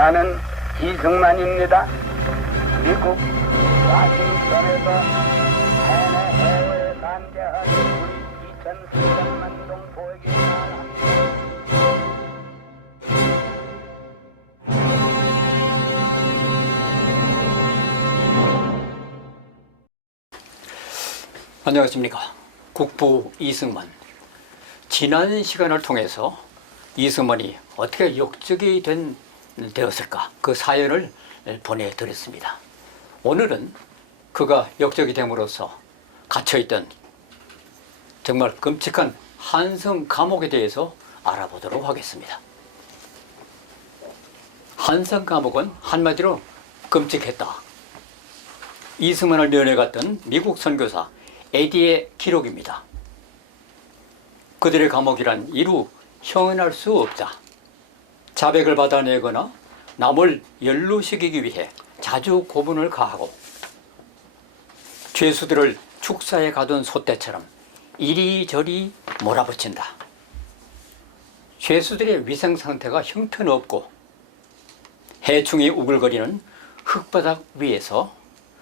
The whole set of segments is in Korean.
나는 이승만입니다. 미국 와싱턴에서 해외에 관계한 우리 2,300만 동 보에게 말합니다. 안녕하십니까. 국부 이승만. 지난 시간을 통해서 이승만이 어떻게 역적이 되었을까, 그 사연을 보내드렸습니다. 오늘은 그가 역적이 됨으로써 갇혀있던 정말 끔찍한 한성 감옥에 대해서 알아보도록 하겠습니다. 한성 감옥은 한마디로 끔찍했다. 이승만을 면회갔던 미국 선교사 에디의 기록입니다. 그들의 감옥이란 이루 형언할 수 없다. 자백을 받아내거나 남을 연루시키기 위해 자주 고문을 가하고 죄수들을 축사에 가둔 소떼처럼 이리저리 몰아붙인다. 죄수들의 위생 상태가 형편없고 해충이 우글거리는 흙바닥 위에서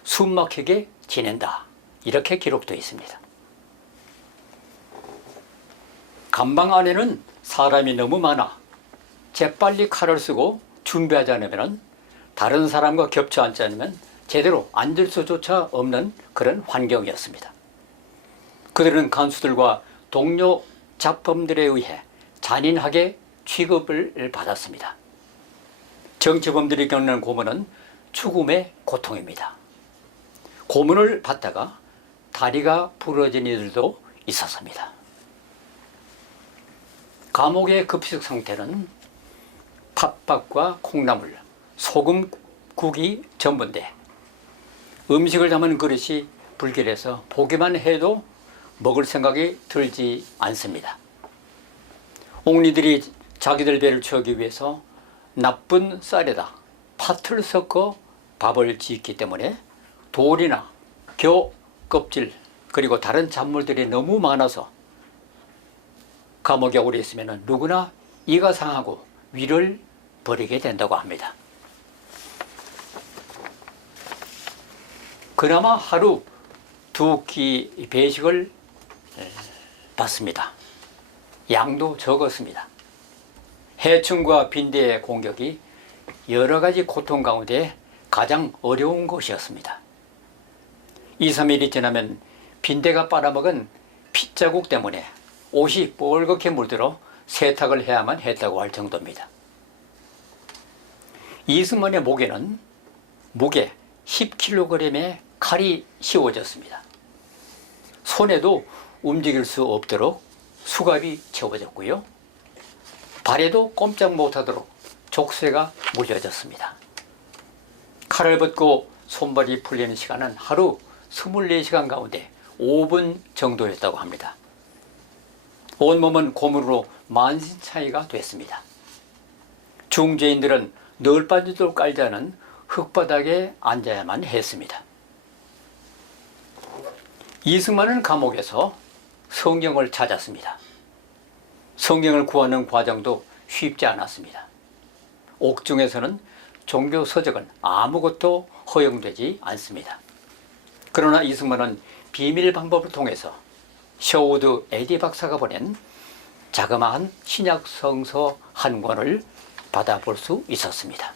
숨막히게 지낸다. 이렇게 기록되어 있습니다. 감방 안에는 사람이 너무 많아 재빨리 칼을 쓰고 준비하지 않으면, 다른 사람과 겹쳐 앉지 않으면 제대로 앉을 수조차 없는 그런 환경이었습니다. 그들은 간수들과 동료 잡범들에 의해 잔인하게 취급을 받았습니다. 정치범들이 겪는 고문은 죽음의 고통입니다. 고문을 받다가 다리가 부러진 이들도 있었습니다. 감옥의 급식 상태는 팥밥과 콩나물, 소금국이 전부인데 음식을 담은 그릇이 불결해서 보기만 해도 먹을 생각이 들지 않습니다. 옥리들이 자기들 배를 채우기 위해서 나쁜 쌀에다 팥을 섞어 밥을 짓기 때문에 돌이나 겨 껍질 그리고 다른 작물들이 너무 많아서 감옥에 오래 있으면 누구나 이가 상하고 위를 버리게 된다고 합니다. 그나마 하루 2끼 배식을 받습니다. 양도 적었습니다. 해충과 빈대의 공격이 여러 가지 고통 가운데 가장 어려운 것이었습니다. 2, 3일이 지나면 빈대가 빨아먹은 핏자국 때문에 옷이 뻘겋게 물들어 세탁을 해야만 했다고 할 정도입니다. 이승만의 목에는 무게 10kg의 칼이 씌워졌습니다. 손에도 움직일 수 없도록 수갑이 채워졌고요. 발에도 꼼짝 못하도록 족쇄가 물려졌습니다. 칼을 벗고 손발이 풀리는 시간은 하루 24시간 가운데 5분 정도였다고 합니다. 온몸은 고문으로 만신창이가 됐습니다. 중죄인들은 널빤지도 깔지 않은 흙바닥에 앉아야만 했습니다. 이승만은 감옥에서 성경을 찾았습니다. 성경을 구하는 과정도 쉽지 않았습니다. 옥중에서는 종교 서적은 아무것도 허용되지 않습니다. 그러나 이승만은 비밀 방법을 통해서 셔우드 에디 박사가 보낸 자그마한 신약 성서 한 권을 받아볼 수 있었습니다.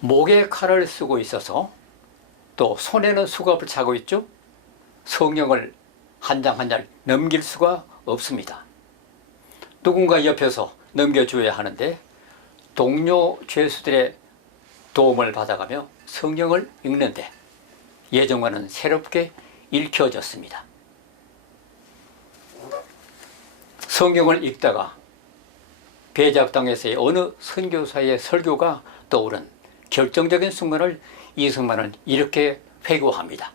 목에 칼을 쓰고 있어서 또 손에는 수갑을 차고 있죠. 성경을 한 장 한 장 넘길 수가 없습니다. 누군가 옆에서 넘겨줘야 하는데 동료 죄수들의 도움을 받아가며 성경을 읽는데 예전과는 새롭게 읽혀졌습니다. 성경을 읽다가 배작당에서의 어느 선교사의 설교가 떠오른 결정적인 순간을 이승만은 이렇게 회고합니다.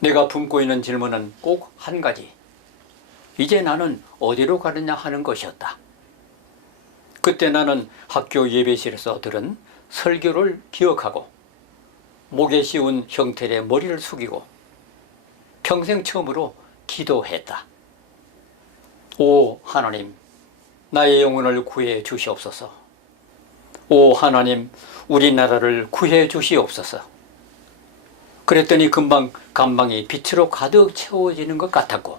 내가 품고 있는 질문은 꼭 한 가지. 이제 나는 어디로 가느냐 하는 것이었다. 그때 나는 학교 예배실에서 들은 설교를 기억하고 목에 씌운 형태의 머리를 숙이고 평생 처음으로 기도했다. 오 하나님, 나의 영혼을 구해 주시옵소서. 오 하나님, 우리나라를 구해 주시옵소서. 그랬더니 금방 감방이 빛으로 가득 채워지는 것 같았고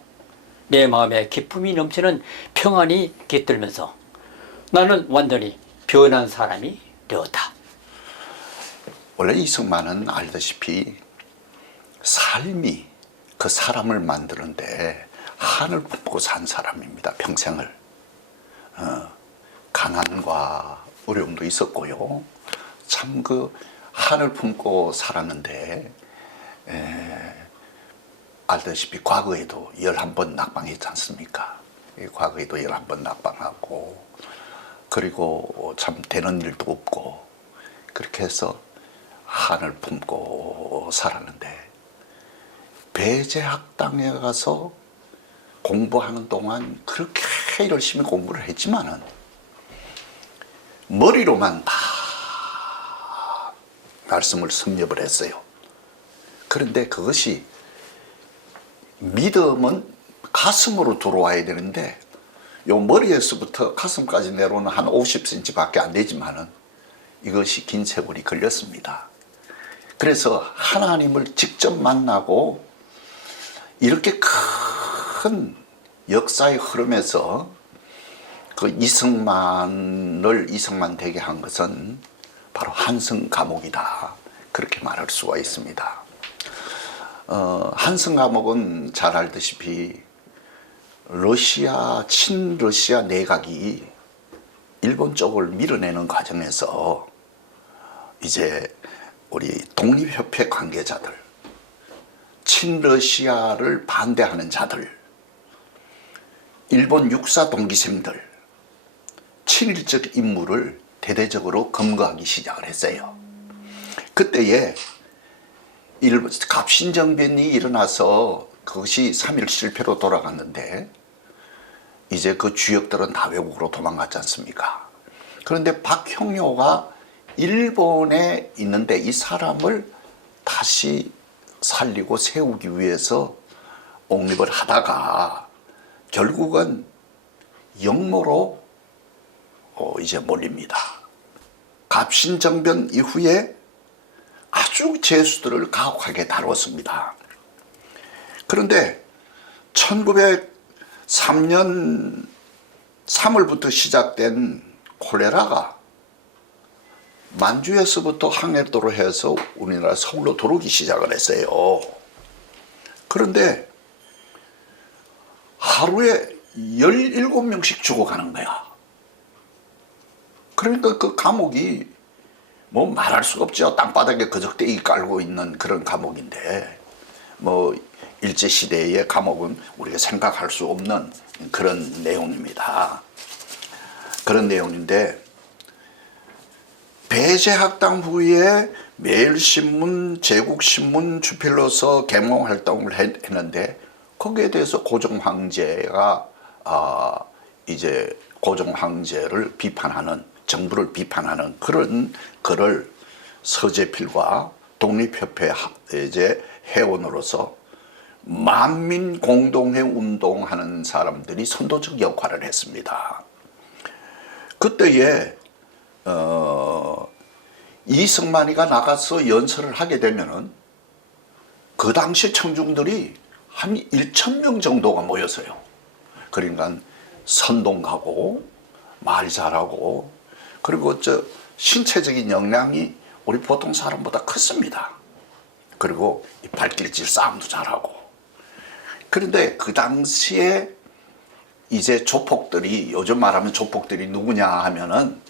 내 마음에 기쁨이 넘치는 평안이 깃들면서 나는 완전히 변한 사람이 되었다. 원래 이승만은 알다시피 삶이 그 사람을 만드는데 한을 품고 산 사람입니다. 평생을. 가난과 어려움도 있었고요. 참 그 한을 품고 살았는데 알다시피 과거에도 11번 낙방했지 않습니까? 과거에도 11번 낙방하고 그리고 참 되는 일도 없고 그렇게 해서 한을 품고 살았는데 배제학당에 가서 공부하는 동안 그렇게 열심히 공부를 했지만은 머리로만 다 말씀을 섭렵을 했어요. 그런데 그것이 믿음은 가슴으로 들어와야 되는데 요 머리에서부터 가슴까지 내려오는 한 50cm 밖에 안 되지만은 이것이 긴 세월이 걸렸습니다. 그래서 하나님을 직접 만나고 이렇게 큰 역사의 흐름에서 그 이승만을 이승만 되게 한 것은 바로 한승 감옥이다. 그렇게 말할 수가 있습니다. 한승 감옥은 잘 알다시피 친러시아 내각이 일본 쪽을 밀어내는 과정에서 이제 우리 독립협회 관계자들, 친러시아를 반대하는 자들, 일본 육사 동기생들, 친일적 인물을 대대적으로 검거하기 시작을 했어요. 그때에 갑신정변이 일어나서 그것이 3.1 실패로 돌아갔는데 이제 그 주역들은 다 외국으로 도망갔지 않습니까? 그런데 박형효가 일본에 있는데 이 사람을 다시 살리고 세우기 위해서 옹립을 하다가 결국은 영모로 이제 몰립니다. 갑신정변 이후에 아주 죄수들을 가혹하게 다뤘습니다. 그런데 1903년 3월부터 시작된 콜레라가 만주에서부터 항해도로 해서 우리나라 서울로 들어오기 시작을 했어요. 그런데 하루에 17명씩 죽어가는 거야. 그러니까 그 감옥이 뭐 말할 수가 없죠. 땅바닥에 거적대기 깔고 있는 그런 감옥인데 뭐 일제시대의 감옥은 우리가 생각할 수 없는 그런 내용입니다. 그런 내용인데 배제학당 후에 매일신문, 제국신문 주필로서 계몽활동을 했는데 거기에 대해서 고종황제가 이제 고종황제를 비판하는, 정부를 비판하는 그런 글을 서재필과 독립협회 이제 회원으로서 만민 공동회 운동하는 사람들이 선도적 역할을 했습니다. 그때에 이승만이가 나가서 연설을 하게 되면은 그 당시 청중들이 한 1,000명 정도가 모였어요. 그러니까 선동하고 말 잘하고 그리고 신체적인 역량이 우리 보통 사람보다 컸습니다. 그리고 발길질 싸움도 잘하고. 그런데 그 당시에 이제 조폭들이, 요즘 말하면 조폭들이 누구냐 하면은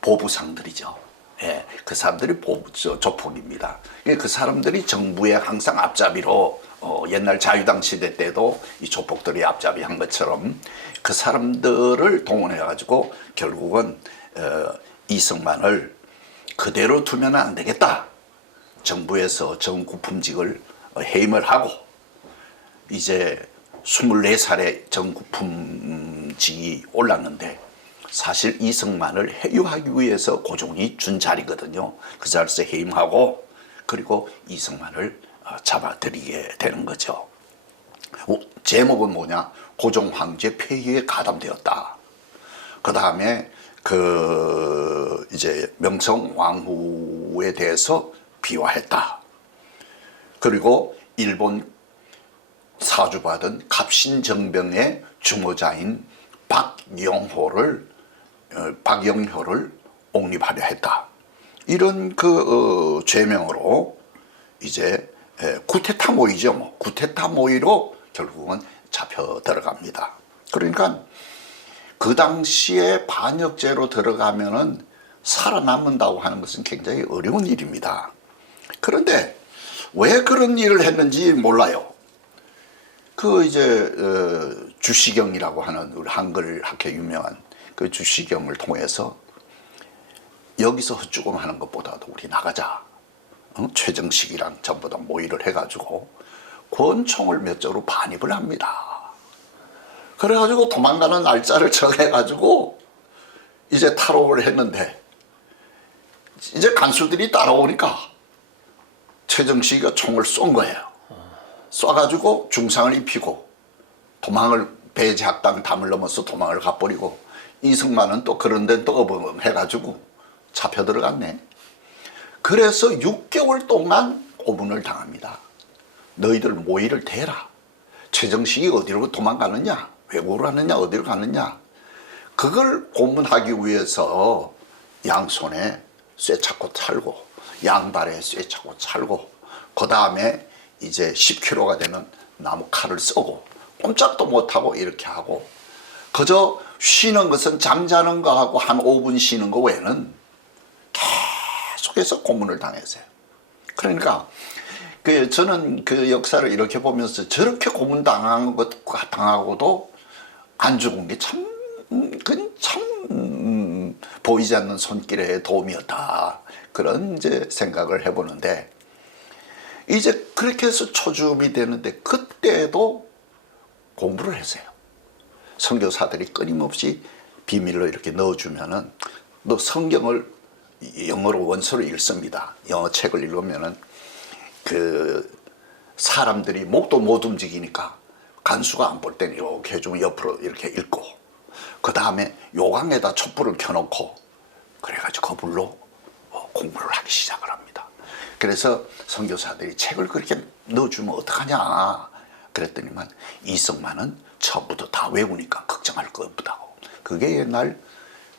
보부상들이죠. 예, 그 사람들이 조폭입니다. 그 사람들이 정부의 항상 앞잡이로 옛날 자유당 시대 때도 이 조폭들이 앞잡이 한 것처럼 그 사람들을 동원해 가지고 결국은 이승만을 그대로 두면 안 되겠다. 정부에서 정구품직을 해임을 하고 이제 24살에 정구품직이 올랐는데 사실 이승만을 해유하기 위해서 고종이 준 자리거든요. 그 자리에서 해임하고 그리고 이승만을 잡아들이게 되는 거죠. 제목은 뭐냐? 고종 황제 폐위에 가담되었다. 그 다음에 이제 명성황후에 대해서 비화했다. 그리고 일본 사주받은 갑신정병의 주모자인 박영효를 옹립하려 했다. 이런 죄명으로 이제 구테타 모의죠. 구테타 모의로 결국은 잡혀 들어갑니다. 그러니까 그 당시에 반역죄로 들어가면은 살아남는다고 하는 것은 굉장히 어려운 일입니다. 그런데 왜 그런 일을 했는지 몰라요. 이제 주시경이라고 하는 우리 한글 학회 유명한 그 주시경을 통해서 여기서 헛죽음 하는 것보다도 우리 나가자. 최정식이랑 전부 다 모의를 해가지고 권총을 몇 자로 반입을 합니다. 그래가지고 도망가는 날짜를 정해가지고 이제 탈옥을 했는데 이제 간수들이 따라오니까 최정식이가 총을 쏜 거예요. 쏴가지고 중상을 입히고 배제학당 담을 넘어서 도망을 가버리고 이승만은 또 그런 데는 또 어벙해가지고 잡혀 들어갔네. 그래서 6개월 동안 고문을 당합니다. 너희들 모의를 대라. 최정식이 어디로 도망가느냐, 외국으로 가느냐, 어디로 가느냐. 그걸 고문하기 위해서 양손에 쇠차고 찰고 양발에 쇠차고 찰고 그 다음에 이제 10kg가 되는 나무 칼을 쏘고 꼼짝도 못하고 이렇게 하고 그저 쉬는 것은 잠자는 거하고 한 5분 쉬는 거 외에는 계속해서 고문을 당했어요. 그러니까 저는 그 역사를 이렇게 보면서 저렇게 고문 당하고도 안 죽은 게 참 보이지 않는 손길의 도움이었다. 그런 이제 생각을 해보는데 이제 그렇게 해서 초중이 되는데 그때도 공부를 했어요. 선교사들이 끊임없이 비밀로 이렇게 넣어주면은 너 성경을 영어로 원서를 읽습니다. 영어 책을 읽으면은 사람들이 목도 못 움직이니까 간수가 안 볼 때는 이렇게 해주면 옆으로 이렇게 읽고 그 다음에 요강에다 촛불을 켜놓고 그래가지고 그 불로 공부를 하기 시작을 합니다. 그래서 선교사들이 책을 그렇게 넣어주면 어떡하냐 그랬더니만 이승만은 처음부터 다 외우니까 걱정할 거 없다고. 그게 옛날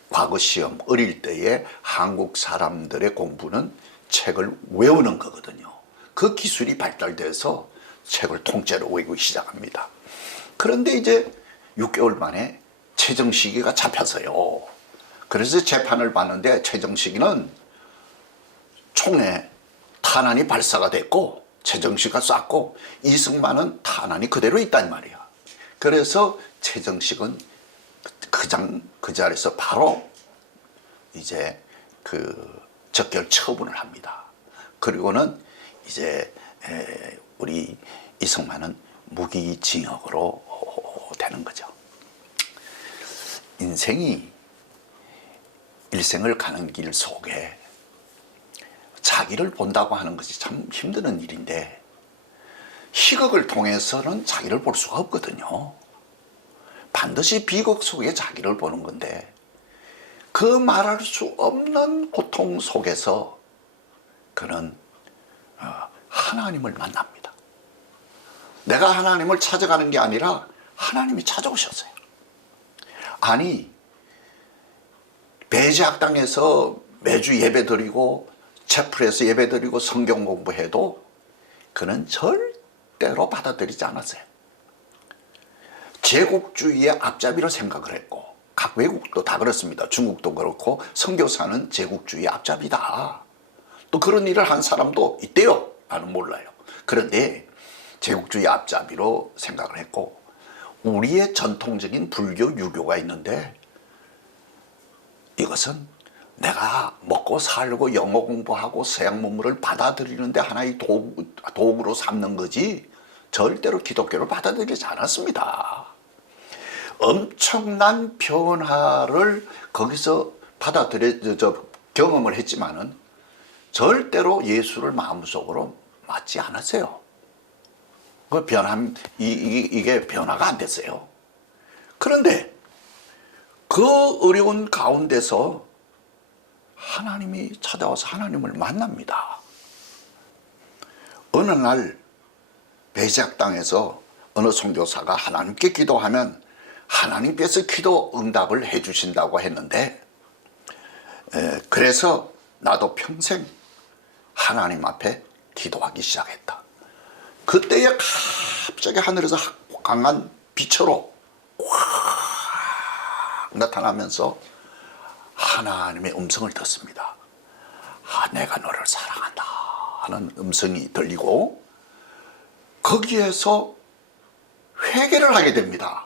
과거 시험 어릴 때의 한국 사람들의 공부는 책을 외우는 거거든요. 그 기술이 발달돼서 책을 통째로 외우기 시작합니다. 그런데 이제 6개월 만에 최정식이가 잡혀서요. 그래서 재판을 받는데 최정식이는 총에 탄환이 발사가 됐고 최정식이가 쐈고 이승만은 탄환이 그대로 있단 말이야. 그래서 최정식은 그 자리에서 바로 이제 적결 처분을 합니다. 그리고는 이제 우리 이승만은 무기징역으로 되는 거죠. 인생이 일생을 가는 길 속에 자기를 본다고 하는 것이 참 힘든 일인데 희극을 통해서는 자기를 볼 수가 없거든요. 반드시 비극 속에 자기를 보는 건데 그 말할 수 없는 고통 속에서 그는 하나님을 만납니다. 내가 하나님을 찾아가는 게 아니라 하나님이 찾아오셨어요. 아니 배제학당에서 매주 예배드리고 채플에서 예배드리고 성경 공부해도 그는 절대로 받아들이지 않았어요. 제국주의의 앞잡이로 생각을 했고 각 외국도 다 그렇습니다. 중국도 그렇고 선교사는 제국주의의 앞잡이다. 또 그런 일을 한 사람도 있대요. 나는 몰라요. 그런데 제국주의 앞잡이로 생각을 했고 우리의 전통적인 불교, 유교가 있는데 이것은 내가 먹고 살고 영어 공부하고 서양 문물을 받아들이는데 하나의 도구로 삼는 거지 절대로 기독교를 받아들이지 않았습니다. 엄청난 변화를 거기서 경험을 했지만은 절대로 예수를 마음속으로 맞지 않았어요. 이게 변화가 안 됐어요. 그런데 그 어려운 가운데서 하나님이 찾아와서 하나님을 만납니다. 어느 날 배제학 땅에서 어느 선교사가 하나님께 기도하면 하나님께서 기도 응답을 해주신다고 했는데, 그래서 나도 평생 하나님 앞에 기도하기 시작했다. 그때에 갑자기 하늘에서 강한 빛으로 확 나타나면서 하나님의 음성을 듣습니다. 내가 너를 사랑한다 하는 음성이 들리고, 거기에서 회개를 하게 됩니다.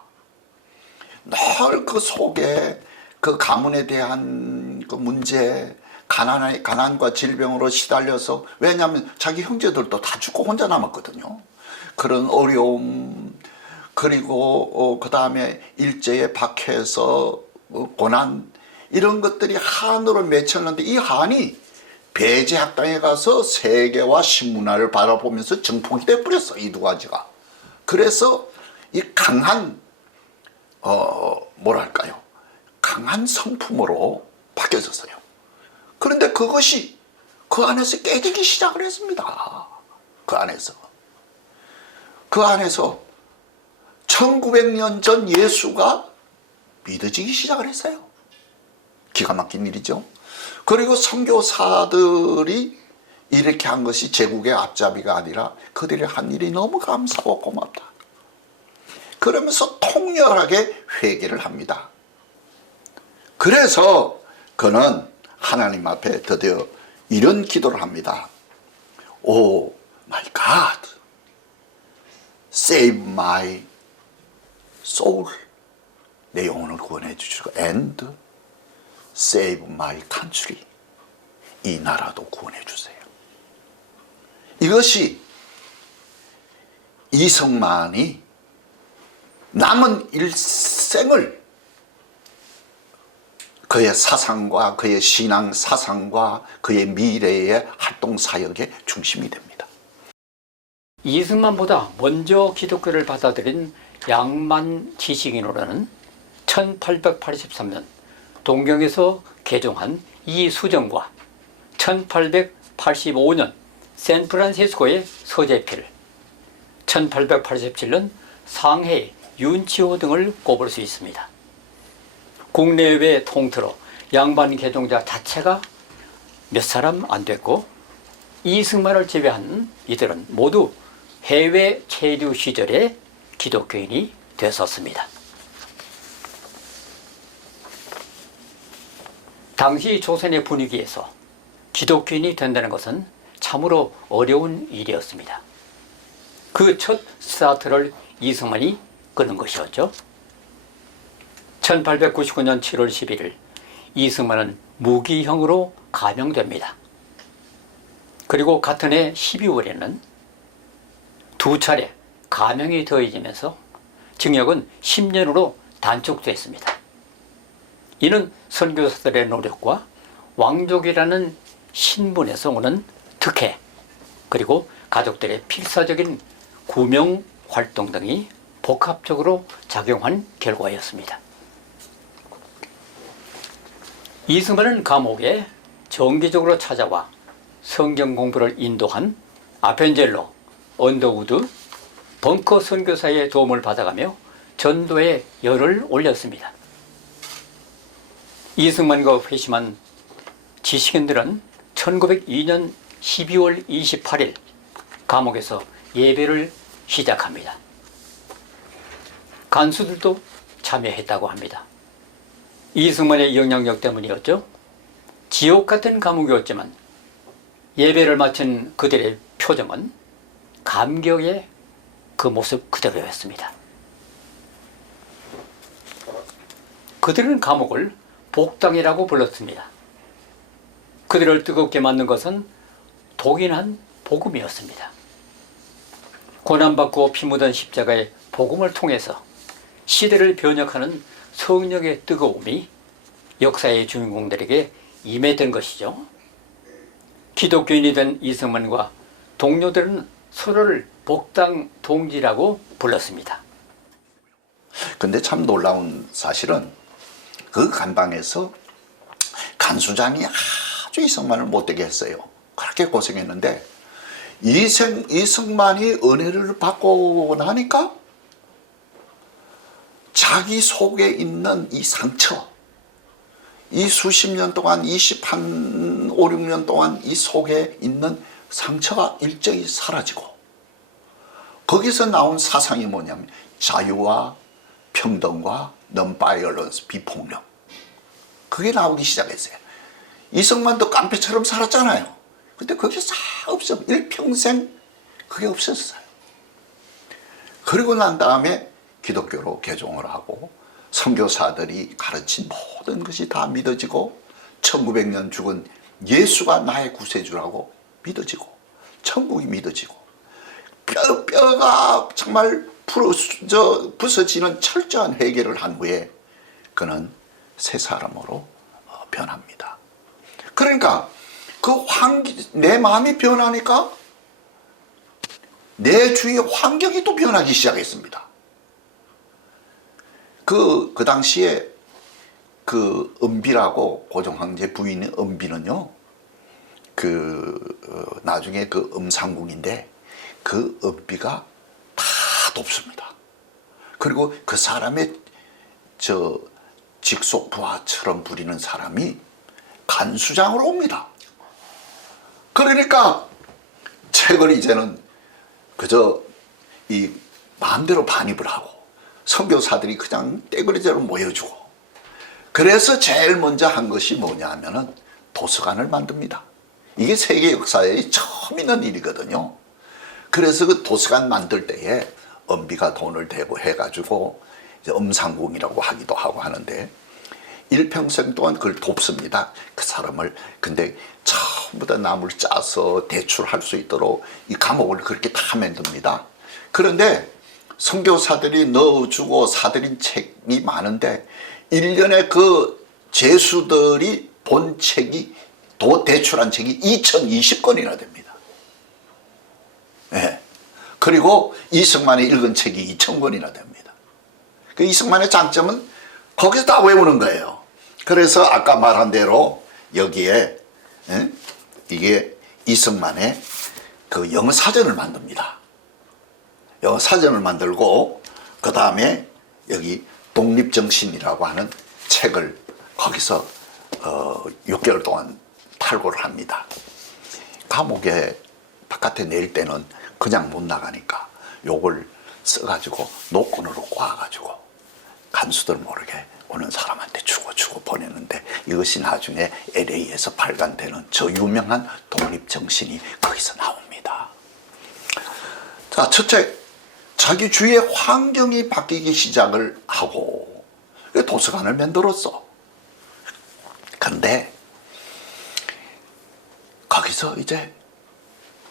늘 그 속에 그 가문에 대한 그 문제, 가난과 질병으로 시달려서, 왜냐하면 자기 형제들도 다 죽고 혼자 남았거든요. 그런 어려움, 그리고 그 다음에 일제에 박해서 고난, 이런 것들이 한으로 맺혔는데, 이 한이 배제학당에 가서 세계와 신문화를 바라보면서 정폭이 돼버렸어, 이 두 가지가. 그래서 이 강한 뭐랄까요, 강한 성품으로 바뀌어졌어요. 그런데 그것이 그 안에서 깨지기 시작을 했습니다. 그 안에서 1900년 전 예수가 믿어지기 시작을 했어요. 기가 막힌 일이죠. 그리고 선교사들이 이렇게 한 것이 제국의 앞잡이가 아니라 그들이 한 일이 너무 감사하고 고맙다. 그러면서 통렬하게 회개를 합니다. 그래서 그는 하나님 앞에 드디어 이런 기도를 합니다. Oh my God, save my soul. 내 영혼을 구원해 주시고, and save my country. 이 나라도 구원해 주세요. 이것이 이승만이 남은 일생을 그의 사상과 그의 신앙 사상과 그의 미래의 활동 사역의 중심이 됩니다. 이승만보다 먼저 기독교를 받아들인 양만 지식인으로는 1883년 동경에서 개종한 이수정과 1885년 샌프란시스코의 서재필, 1887년 상해 윤치호 등을 꼽을 수 있습니다. 국내외 통틀어 양반 개종자 자체가 몇 사람 안 됐고, 이승만을 제외한 이들은 모두 해외 체류 시절에 기독교인이 됐었습니다. 당시 조선의 분위기에서 기독교인이 된다는 것은 참으로 어려운 일이었습니다. 그 첫 스타트를 이승만이 끄는 것이었죠. 1899년 7월 11일 이승만은 무기형으로 감형됩니다. 그리고 같은 해 12월에는 두 차례 감형이 더해지면서 징역은 10년으로 단축됐습니다. 이는 선교사들의 노력과 왕족이라는 신분에서 오는 특혜, 그리고 가족들의 필사적인 구명 활동 등이 복합적으로 작용한 결과였습니다. 이승만은 감옥에 정기적으로 찾아와 성경 공부를 인도한 아펜젤로, 언더우드, 벙커 선교사의 도움을 받아가며 전도에 열을 올렸습니다. 이승만과 회심한 지식인들은 1902년 12월 28일 감옥에서 예배를 시작합니다. 간수들도 참여했다고 합니다. 이승만의 영향력 때문이었죠. 지옥 같은 감옥이었지만 예배를 마친 그들의 표정은 감격의 그 모습 그대로였습니다. 그들은 감옥을 복당이라고 불렀습니다. 그들을 뜨겁게 만든 것은 독인한 복음이었습니다. 고난받고 피 묻은 십자가의 복음을 통해서 시대를 변혁하는 성령의 뜨거움이 역사의 주인공들에게 임했던 것이죠. 기독교인이 된 이승만과 동료들은 서로를 복당 동지라고 불렀습니다. 근데 참 놀라운 사실은 그 감방에서 간수장이 아주 이승만을 못되게 했어요. 그렇게 고생했는데 이승만이 은혜를 받고 나니까 자기 속에 있는 이 상처, 이 수십 년 동안 5, 6년 동안 이 속에 있는 상처가 일정히 사라지고 거기서 나온 사상이 뭐냐면 자유와 평등과 non-violence, 비폭력. 그게 나오기 시작했어요. 이승만도 깡패처럼 살았잖아요. 근데 그게 싹 없어. 일평생 그게 없었어요. 그리고 난 다음에 기독교로 개종을 하고 선교사들이 가르친 모든 것이 다 믿어지고 1900년 죽은 예수가 나의 구세주라고 믿어지고 천국이 믿어지고 뼈가 정말 부서지는 철저한 회개를 한 후에 그는 새 사람으로 변합니다. 그러니까 내 마음이 변하니까 내 주위의 환경이 또 변하기 시작했습니다. 그 당시에 그 은비라고 고종황제 부인의 은비는요, 나중에 그 음상궁인데 그 은비가 다 돕습니다. 그리고 그 사람의 직속 부하처럼 부리는 사람이 간수장으로 옵니다. 그러니까 책을 이제는 그저 이 마음대로 반입을 하고 선교사들이 그냥 떼거리대로 모여주고, 그래서 제일 먼저 한 것이 뭐냐 하면은 도서관을 만듭니다. 이게 세계 역사에 처음 있는 일이거든요. 그래서 그 도서관 만들 때에 은비가 돈을 대고 해가지고 이제 음상궁이라고 하기도 하고 하는데 일평생 동안 그걸 돕습니다. 그 사람을. 근데 전부 다 나무를 짜서 대출할 수 있도록 이 감옥을 그렇게 다 만듭니다. 그런데 선교사들이 넣어주고 사들인 책이 많은데 1년에 그 제수들이 본 책이 대출한 책이 2020권이나 됩니다. 네. 그리고 이승만이 읽은 책이 2000권이나 됩니다. 그 이승만의 장점은 거기서 다 외우는 거예요. 그래서 아까 말한 대로 여기에 이게 이승만의 그 영어 사전을 만듭니다. 영어 사전을 만들고 그 다음에 여기 독립정신이라고 하는 책을 거기서 6개월 동안 탈고를 합니다. 감옥에 바깥에 낼 때는 그냥 못 나가니까 요걸 써가지고 노건으로 꽈가지고 간수들 모르게 오는 사람한테 주고 보내는데 이것이 나중에 LA에서 발간되는 저 유명한 독립정신이 거기서 나옵니다. 자, 첫째, 자기 주위의 환경이 바뀌기 시작을 하고 도서관을 만들었어. 근데 거기서 이제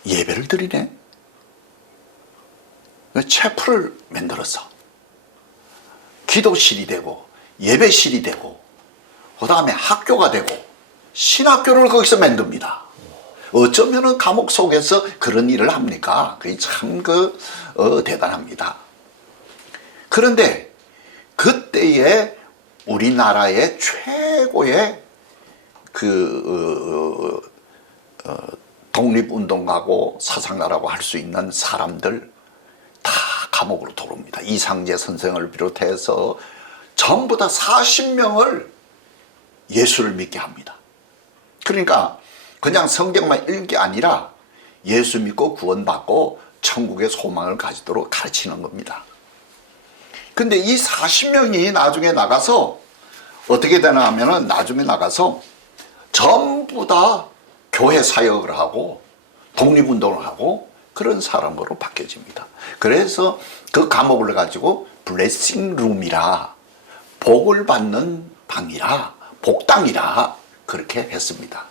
예배를 드리네. 채플을 만들었어. 기도실이 되고 예배실이 되고 그 다음에 학교가 되고 신학교를 거기서 만듭니다. 어쩌면은 감옥 속에서 그런 일을 합니까? 그게 참 대단합니다. 그런데 그때의 우리나라의 최고의 독립운동가고 사상가라고 할 수 있는 사람들 다 감옥으로 들어옵니다. 이상재 선생을 비롯해서 전부 다 40명을 예수를 믿게 합니다. 그러니까 그냥 성경만 읽는 게 아니라 예수 믿고 구원받고 천국의 소망을 가지도록 가르치는 겁니다. 근데 이 40명이 나중에 나가서 어떻게 되나 하면은 나중에 나가서 전부 다 교회 사역을 하고 독립운동을 하고 그런 사람으로 바뀌어집니다. 그래서 그 감옥을 가지고 블레싱 룸이라 복을 받는 방이라 복당이라 그렇게 했습니다.